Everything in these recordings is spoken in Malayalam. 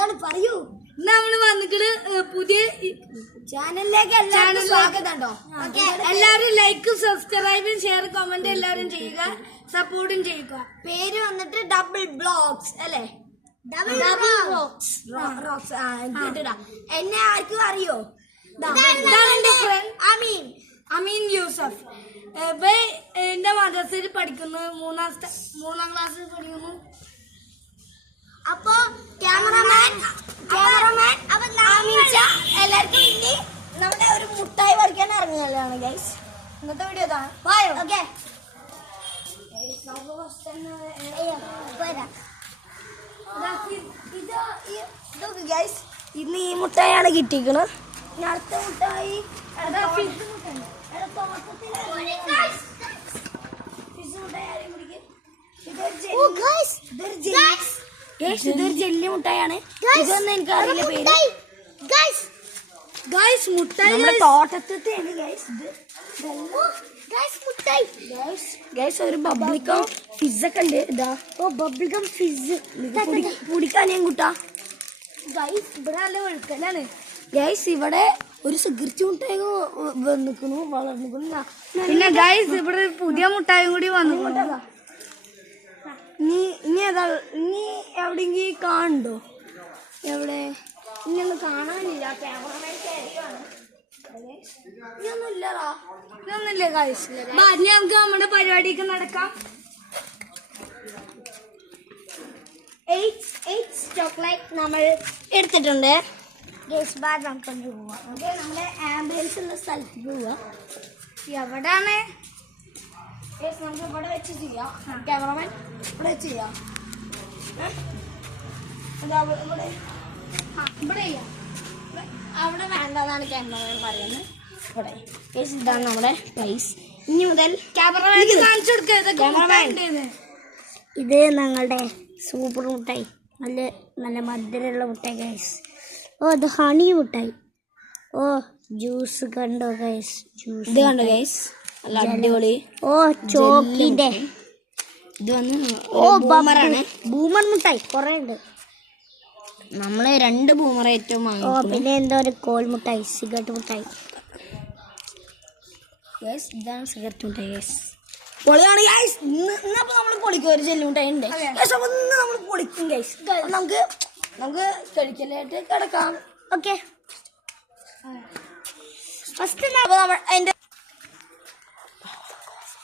എന്താണ് പറയൂ. നമ്മള് വന്നിട്ട് പുതിയ ചാനലിലേക്ക് എല്ലാവർക്കും സ്വാഗതം. എല്ലാവരും ലൈക്കും സബ്സ്ക്രൈബും ഷെയർ കമന്റ് എല്ലാവരും ചെയ്യുക, സപ്പോർട്ടും ചെയ്യുക. പേര് വന്നിട്ട് ഡബിൾ ബ്ലോഗ്സ് അല്ലേ? Double blogs. എന്നെ ആർക്കും അറിയോ? എന്റെ ഫ്രണ്ട് അമീൻ യൂസഫ്. എന്റെ മദ്രസയിൽ പഠിക്കുന്നു, മൂന്നാം ക്ലാസ്സിൽ പഠിക്കുന്നു. അപ്പൊ ക്യാമറമാൻ എല്ലാവർക്കും ഇനി നമ്മുടെ ഒരു മുട്ടായി പറിക്കാൻ ഇറങ്ങുകയാണ് ഗൈസ്. ഇന്നത്തെ വീഡിയോ ഇതാണ്. ഓക്കെ ഗൈസ്, ഇന്ന് ഈ മുട്ടായാണ് കിട്ടിയിരിക്കുന്നത്. ഇനി അടുത്ത മുട്ടായി ഇതൊരു ജെല്ലി മുട്ടായാണ്. ഇതൊന്നും എനിക്കറിയില്ല പേര്. മുട്ടായി നമ്മുടെ തോട്ടത്തെ ഒരു ബബ്ലിക്കം ഫിസ് ഒക്കെ ഉണ്ട്. ഇതാ ബബ്ലിക്കം ഫിസ് കുടിക്കാനേ കൂട്ടാ. ഇവിടെ നല്ല വെളുക്കലാണ് ഗൈസ്. ഇവിടെ ഒരു സിഗരറ്റ് മുട്ടായി വന്നിക്കണു, വളർന്നിക്കണു. പിന്നെ ഗൈസ് ഇവിടെ പുതിയ മുട്ടായും കൂടി വന്നിട്ടുണ്ട്. ഇനി എവിടെയെങ്കിലും കാണുണ്ടോ? എവിടെ? ഇനിയൊന്നും കാണാനില്ല. ഇതൊന്നുമില്ല ഗൈസ്. നമുക്ക് നമ്മുടെ പരിപാടിക്ക് നടക്കാം. ചോക്ലേറ്റ് നമ്മൾ എടുത്തിട്ടുണ്ട്. നമുക്കൊന്ന് പോവാം. നമ്മുടെ ആംബുലൻസ് ഉള്ള സ്ഥലത്ത് പോവാ. എവിടാണ്? നമുക്ക് ഇവിടെ വെച്ച് ചെയ്യാം. ക്യാമറമാൻ ഇവിടെ വെച്ച് ചെയ്യാം. ഇവിടെ ചെയ്യാം. അവിടെ വേണ്ടതാണ് ക്യാമറമാൻ പറയുന്നത്. ഇവിടെ ഇതാണ് നമ്മുടെ പ്രൈസ്. ഇനി മുതൽ ക്യാമറമാൻ കാണിച്ചു കൊടുക്കുക. ഇത് ഞങ്ങളുടെ സൂപ്പർ മുട്ടായി, നല്ല മധുരമുള്ള മുട്ടായി ഗൈസ്. ഓ ഇത് ഹണി മുട്ടായി. ഓ ജ്യൂസ് കണ്ടോ ഗൈസ്? ജ്യൂസ് ഇത് കണ്ടോ ഗൈസ്? നല്ല അടിപൊളി. ഓ ചോക്കിന്റെ ഇത് വന്ന് ബൂമറാണ്. ബൂമർ മുട്ടായി കുറെ ഉണ്ട്. നമ്മള് 2 ബൂമർ ഏറ്റവും വാങ്ങി. പിന്നെ എന്തോ ഒരു കോൽ മുട്ടായി, സിഗരറ്റ് മുട്ടായി. ഇതാണ് സിഗരറ്റ് മുട്ടായി ഗൈസ്. പൊളിയാണ് ഗൈസ്. ഇന്നപ്പോ നമ്മൾ പൊളിക്കും. ഒരു ജെല്ലി മുട്ടായി ഉണ്ട് ഗൈസ്. അപ്പൊ ഇന്ന് നമ്മൾ പൊളിക്കും ഗൈസ്. നമുക്ക് കഴിക്കലായിട്ട് കിടക്കാം. ഓക്കെ ഫസ്റ്റ് അതിന്റെ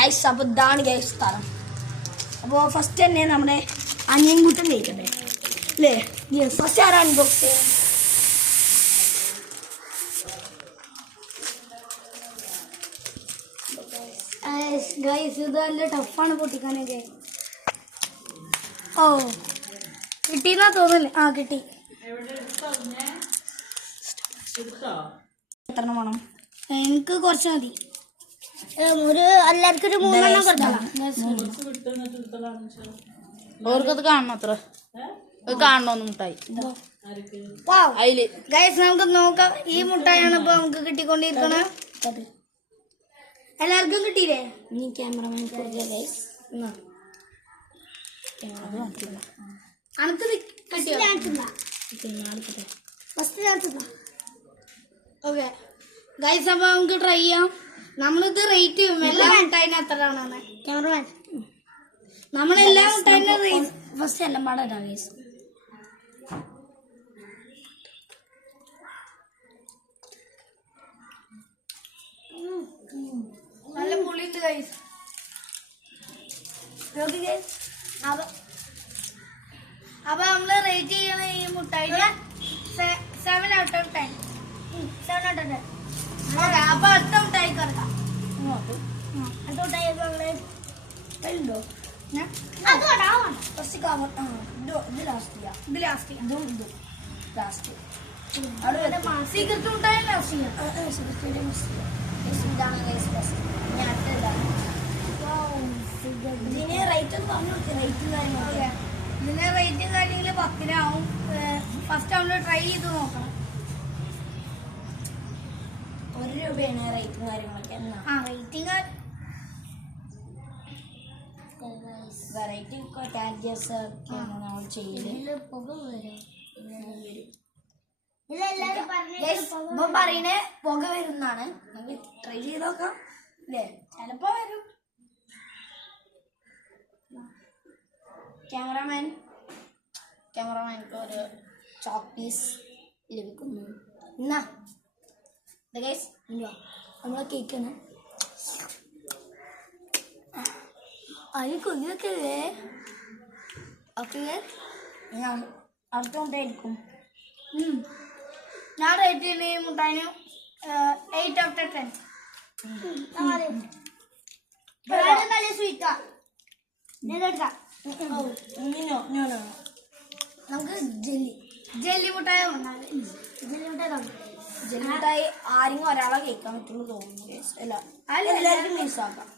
ഗൈസ്. അപ്പൊ ഇതാണ് ഗൈസ് സ്ഥലം. അപ്പോൾ ഫസ്റ്റ് തന്നെ നമ്മുടെ അനിയൻ കൂട്ടം കഴിക്കണ്ടേ അല്ലേ? ഫസ്റ്റ് ആരാ അൺബോക്സ് ചെയ്യാൻ? ഗൈസ് ഇത് നല്ല ടഫാണ് പൊട്ടിക്കാനൊക്കെ. ഓ കിട്ടിയെന്നാ തോന്നുന്നില്ല. ആ കിട്ടി. എത്ര വേണം? എനിക്ക് കുറച്ച് മതി. എല്ലാവർക്കും ഒരു 3 എണ്ണം കൊടുക്കണം. ഓർക്കത് കാണണം. അത്ര കാണണോന്ന് മുട്ടായി അതില് ഗൈസ് നമുക്ക് നോക്കാം. ഈ മുട്ടായാണ് ഇപ്പൊ നമുക്ക് കിട്ടിക്കൊണ്ടിരിക്കണത്. എല്ലാവർക്കും കിട്ടിയില്ലേ? ഇനി ക്യാമറമാൻ അനക്ക് ഓക്കെ ഗൈസ്. അപ്പൊ നമുക്ക് ട്രൈ ചെയ്യാം. നമ്മളിത് റേറ്റ് ചെയ്യും എല്ലാ മുട്ടായിന് എത്രയാണെന്ന്. ക്യാമറമാൻ നമ്മളെല്ലാ മുട്ടായിന്റെ റേറ്റ് ഫസ്റ്റ് എല്ലാം പാടാ ഗൈസ്. നല്ല പുളിയുണ്ട് ഗൈസ്. അപ്പൊ നമ്മള് റേറ്റ് ചെയ്യണ ഈ മുട്ടായിന് 7 out of 10. 7 out of 10. അപ്പൊ അടുത്ത മുട്ടായി കിടക്കാം. അടുത്ത മുട്ടായി ഉണ്ടോ? ഫസ്റ്റ് ഇത് ലാസ്റ്റ് ചെയ്യാം. ഇത് ലാസ്റ്റ് ചെയ്യാം. ഇതും ലാസ്റ്റ്. സീക്രട്ട് മുട്ടായി ലാസ്റ്റ് ചെയ്യാം. ഇതാണ് ഗൈസ് ഫസ്റ്റ്. ഇനി അടുത്തതാണ്. ഇതിന് റേറ്റ് ഒന്ന് പറഞ്ഞു കൊടുക്കുക. റേറ്റും കാര്യങ്ങളൊക്കെ. ഇതിന്റെ റേറ്റും കാര്യങ്ങള് 10-നാവും. ഫസ്റ്റ് നമ്മള് ട്രൈ ചെയ്ത് നോക്കണം. 1 രൂപയാണ് റേറ്റും കാര്യങ്ങളൊക്കെ. റേറ്റിംഗ് വെറൈറ്റി ചാർജസ് ഒക്കെയാണ് നമ്മൾ ചെയ്യല്. ഇപ്പം പറയണേ പുക വരുന്നാണ്. നമുക്ക് ട്രൈ ചെയ്ത് നോക്കാം അല്ലേ? ചിലപ്പോ വരും. ക്യാമറമാൻക്ക് ഒരു ചോക്ക് പീസ് ലഭിക്കുന്നു. എന്നാ നമ്മളെ കേക്കാണ്. അതിന് കൊതിയൊക്കെ ഓക്കെ. ഞാൻ അടുത്ത മുട്ടായിരിക്കും. ഞാൻ റേറ്റ് ചെയ്യുന്ന ഈ മുട്ടായിന് 8 out of 10. നല്ല സ്വീറ്റാ. നമുക്ക് ജെല്ലി മുട്ടായി ജെല്ലി മുട്ടായി ആരെങ്കിലും ഒരാളെ കേൾക്കാൻ പറ്റുള്ളൂ തോന്നുന്നു. എല്ലാവർക്കും പീസാക്കാം.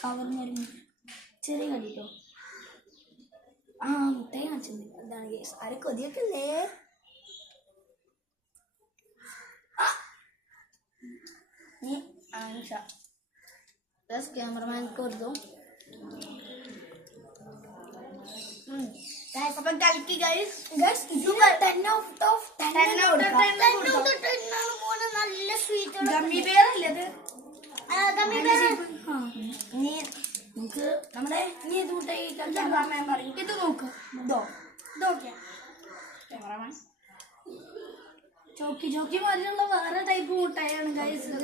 കവറിന് ഒരു ചെറിയ കടിട്ടോ. ആ മുട്ടായി കാണിച്ചിട്ടുണ്ട്. എന്താണ് കേസ്? ആരെ കൊതിയൊക്കെ അല്ലേ? ക്യാമറമാൻക്ക് കൊടുത്തു. അപ്പം കളിക്ക് ഗൈസ്. നല്ല സ്വീറ്റ് ഗമ്മി ബെയർ അല്ലേ ഇത്? നമുക്ക് നമ്മുടെ ഇനി ഇത് മുട്ടായി ക്യാമറമാൻ പറയും. ഇത് നോക്ക്. ഇതൊക്കെ ക്യാമറമാൻ ചോക്കി മാതിരിയുള്ള വേറെ ടൈപ്പ് മുട്ടായാണ് ഗൈസ്.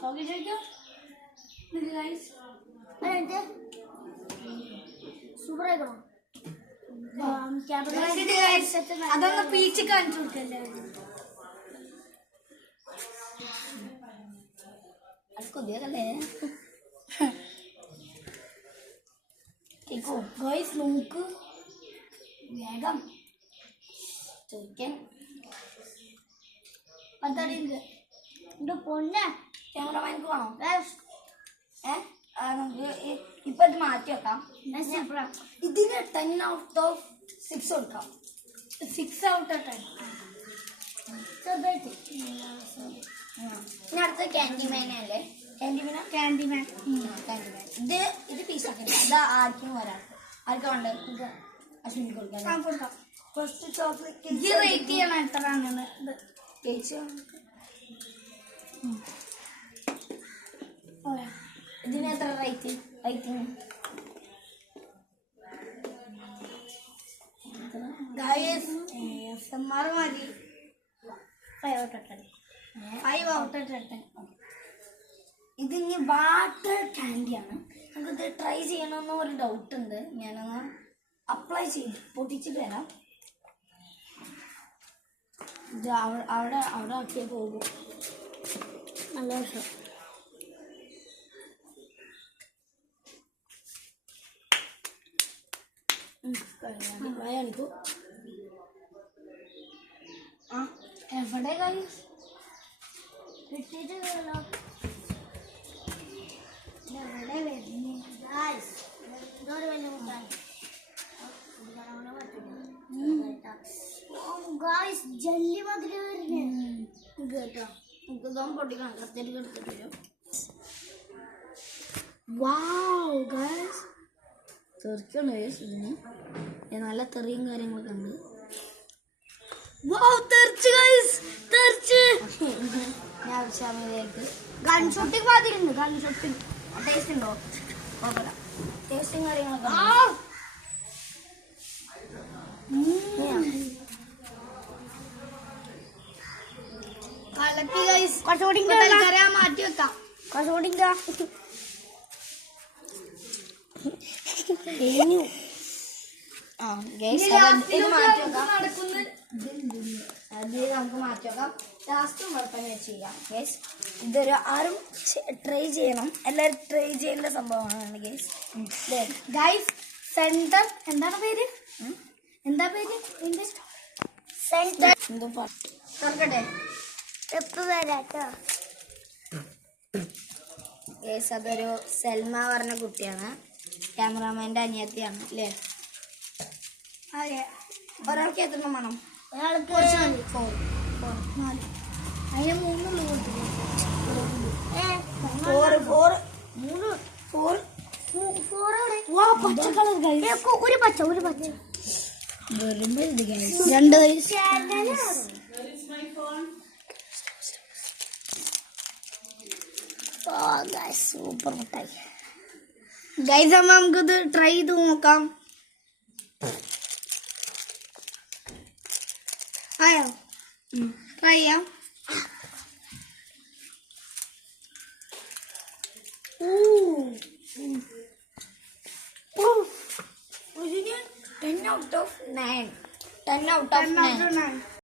ചോക്കിക്കോ ഗൈസ്. സൂപ്പറായിക്കോ. അതൊന്ന് പീച്ച് കാണിച്ചു കൊടുക്കല്ലേ? അത് കൊതിയല്ലേ? ഗൈസ് നോക്ക് വേഗം ചോദിക്കാൻ എന്റെ പൊന്നെ. ക്യാമറമാൻക്ക് വേണോ? നമുക്ക് ഇപ്പൊ ഇത് മാറ്റി വെക്കാം. ഇതിന് 10 out of 6 കൊടുക്കാം. 6 out of 10. ഇനി അടുത്ത ക്യാൻഡിമാനല്ലേ? ക്യാൻഡിമാൻ ഇത് പീസാക്കില്ല. ഇത് ആർക്കും ഒരാൾക്ക് ആർക്കും വേണ്ട അശ്വിനി കൊടുക്കാം. ഫസ്റ്റ് ചോക്ലേറ്റ് റേറ്റ് ചെയ്യണം എത്രയാണെന്ന്. ഇതിന് എത്ര റേറ്റിംഗ്? മതി 5 out of 10. 5 out of 10. ഇതിനി വാട്ടർ ക്യാൻഡിയാണ്. നമുക്കിത് ട്രൈ ചെയ്യണമെന്ന് ഒരു ഡൗട്ട് ഉണ്ട്. ഞാനൊന്ന് അപ്ലൈ ചെയ്ത് പൊട്ടിച്ചിട്ട് വരാം. ഇത് അവിടെ ആക്കിയേ പോകും. നല്ല രസം. എവിടെ കിട്ടിയിട്ടില്ലല്ലോ. എവിടെ വരുന്നു ജല്ലി മാതിരി വരുന്നു കേട്ടോ. നമുക്ക് പൊട്ടിക്കണം. കറക്റ്റായിട്ട് എടുത്തിട്ട് വരും. വാവ് ഗൈസ് തെറിക്കണം. ഇതിന് നല്ല തെറിയും കാര്യങ്ങളൊക്കെ ഉണ്ട്. ഞാൻ ആവശ്യമായിട്ട് ഗൺ ഷൂട്ടിങ് മാതിരിണ്ട്. ഗൺ ഷൂട്ടിങ് ടേസ്റ്റ് ഉണ്ടോ? കുഴപ്പമില്ല. ടേസ്റ്റും കാര്യങ്ങളൊക്കെ മാറ്റി വെക്കാം. കുറച്ചുകൂടി നമുക്ക് മാറ്റി വെക്കാം. ലാസ്റ്റും തന്നെ ചെയ്യാം ഗേസ്. ഇതൊരു ആരും ട്രൈ ചെയ്യണം. എല്ലാവരും ട്രൈ ചെയ്യേണ്ട സംഭവമാണ് ഗേസ്. ഗൈസ് സെന്റർ എന്താണ് പേര്? സെന്റർ തുറക്കട്ടെ. ഗേസ് അതൊരു സെൽമ പറഞ്ഞ കുട്ടിയാണ്. ക്യാമറാമാൻ്റെ അനിയത്തിയാണ് അല്ലേ? അതെ. ഒരാൾക്ക് എത്ര വേണം? ഒരാൾക്ക് 4. അതിന് 3 പച്ച കളർ ഒരു പച്ച രണ്ട് സൂപ്പർ മുട്ടായി ഗൈസ് അമ്മ നമുക്കിത് ട്രൈ ചെയ്ത് നോക്കാം. ആയോ ട്രൈ ചെയ്യാം. ഇതിന് 10 out of 9. 10 out of 9.